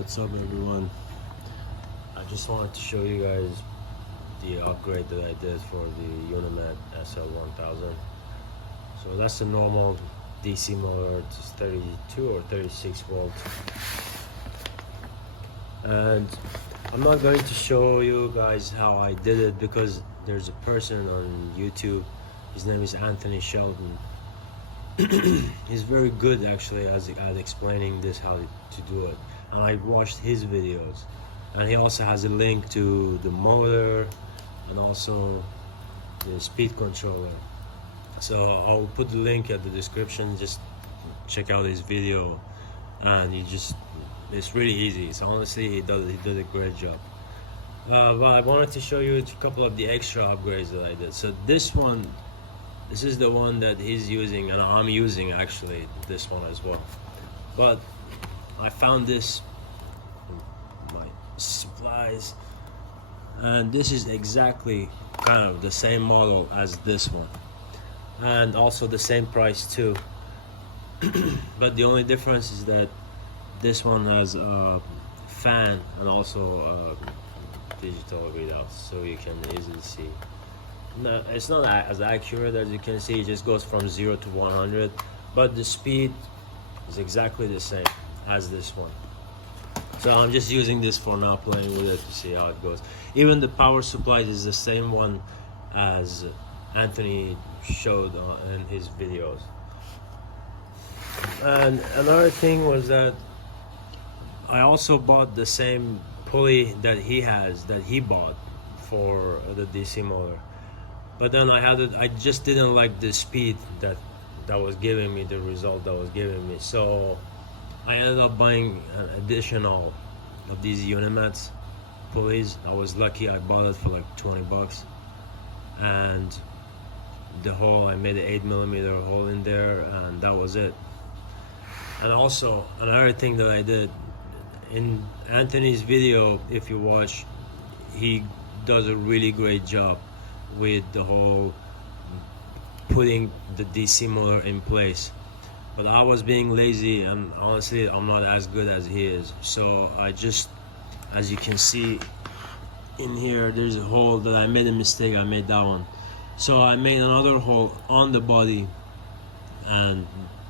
What's up everyone? I just wanted to show you guys the upgrade that I did for the Unimat SL1000. So that's the normal DC motor. It's 32 or 36 volt, and I'm not going to show you guys how I did it because there's a person on YouTube. His name is Shelton. He's very good actually at explaining this, how to do it, and I watched his videos, and he also has a link to the motor and also the speed controller. So I'll put the link at the description. Just check out his video, and it's really easy. So honestly, he did a great job. But I wanted to show you a couple of the extra upgrades that I did. So this is the one that he's using, and I'm using actually this one as well. But I found this in my supplies, and this is exactly kind of the same model as this one, and also the same price too. But the only difference is that this one has a fan and also a digital readout, so you can easily see. No, it's not as accurate as you can see. It just goes from 0 to 100, but the speed is exactly the same as this one. So I'm just using this for now, playing with it to see how it goes. Even the power supply is the same one as Anthony showed in his videos. And another thing was that I also bought the same pulley that he bought for the DC motor. But then I just didn't like the speed that was giving me, the result that was giving me. So I ended up buying an additional of these Unimat pulleys. I was lucky, I bought it for like 20 bucks. And the hole, I made an 8mm hole in there, and that was it. And also, another thing that I did, in Anthony's video, if you watch, he does a really great job with the whole putting the DC motor in place. But I was being lazy, and honestly I'm not as good as he is. So I just, as you can see in here, there's a hole that I made a mistake. I made that one, so I made another hole on the body and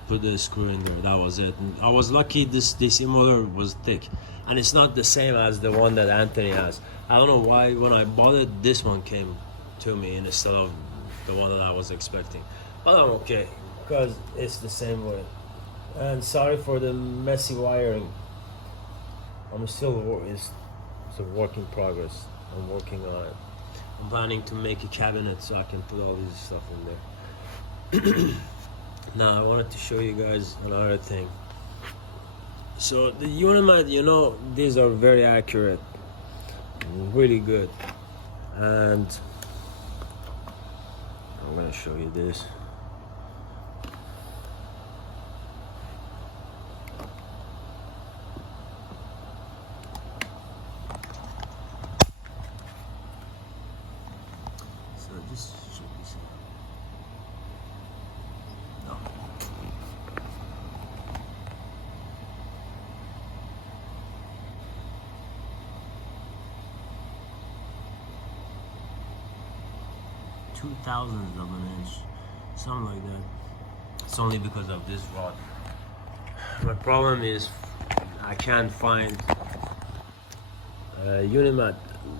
put the screw in there. That was it. And I was lucky this DC motor was thick, and it's not the same as the one that Anthony has. I don't know why when I bought it, this one came to me instead of the one that I was expecting, but I'm okay because it's the same way. And sorry for the messy wiring. It's a work in progress. I'm working on it. I'm planning to make a cabinet so I can put all this stuff in there. Now I wanted to show you guys another thing. So the Unimat, these are very accurate, really good, and I'm gonna show you this. So just show this. No. Two thousandths of an inch, something like that. It's only because of this rod. My problem is I can't find a Unimat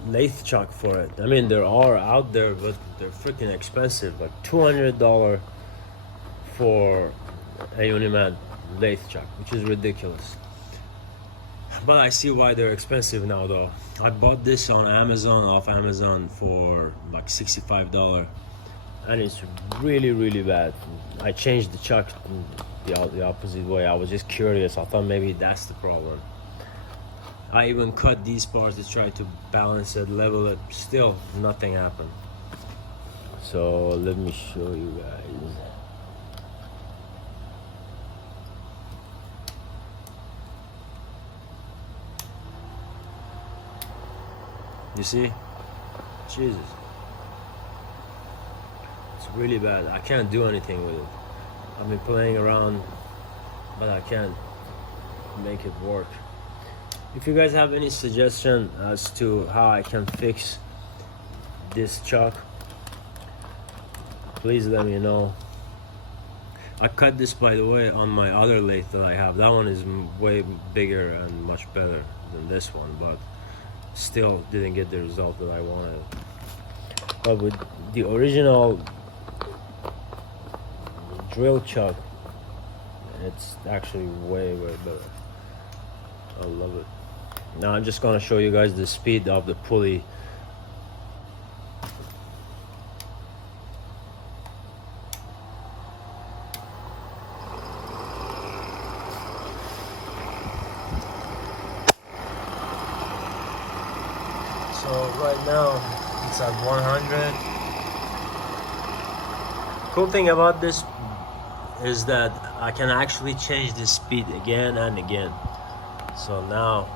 lathe chuck for it. I mean, there are out there, but they're freaking expensive, like $200 for a Unimat lathe chuck, which is ridiculous. But I see why they're expensive now though. I bought this on Amazon, off Amazon, for like $65, and it's really bad. I changed the chuck the opposite way. I was just curious. I thought maybe that's the problem. I even cut these parts to try to balance it, level it. Still nothing happened. So let me show you guys. You see? Jesus. It's really bad. I can't do anything with it. I've been playing around, but I can't make it work. If you guys have any suggestion as to how I can fix this chuck, please let me know. I cut this, by the way, on my other lathe that I have. That one is way bigger and much better than this one, but still didn't get the result that I wanted. But with the original drill chuck, it's actually way better. I love it. Now I'm just gonna show you guys the speed of the pulley. So right now it's at 100. Cool thing about this is that I can actually change the speed again and again. So now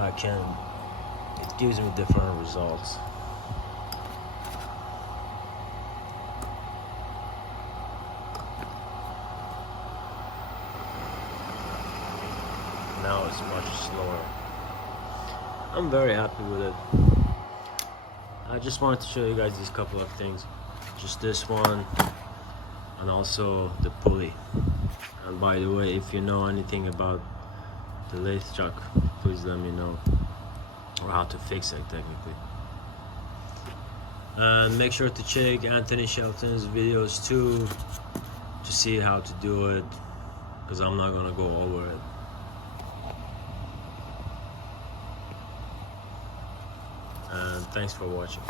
it gives me different results. Now it's much slower. I'm very happy with it. I just wanted to show you guys these couple of things. Just this one, and also the pulley. And by the way, if you know anything about the lathe chuck, please let me know, or how to fix it technically. And make sure to check Anthony Shelton's videos too, to see how to do it, because I'm not gonna go over it. And thanks for watching.